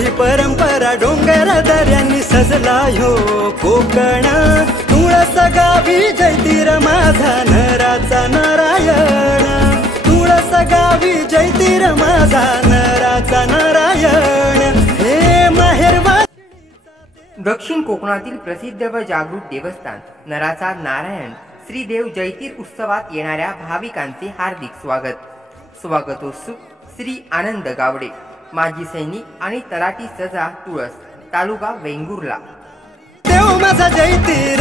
रूढी परंपरा डोंगर दऱ्यांनी सजला ह्यो कोकण। तुळस गावी जयतीर माझा नराचा नारायण, तुळस गावी जयतीर माझा नराचा नारायण। हे माहेरवा दक्षिण कोकणातील प्रसिद्ध व जागृत देवस्थान नराचा नारायण श्री देव जयतीर उत्सवात येणाऱ्या भाविकांचे हार्दिक स्वागत। स्वागतोत्सुक श्री आनंद गावडे, माजी सैनिक आणि तलाठी सजा तुळस, तालुका वेंगुर्ला। देव माझा जयतीर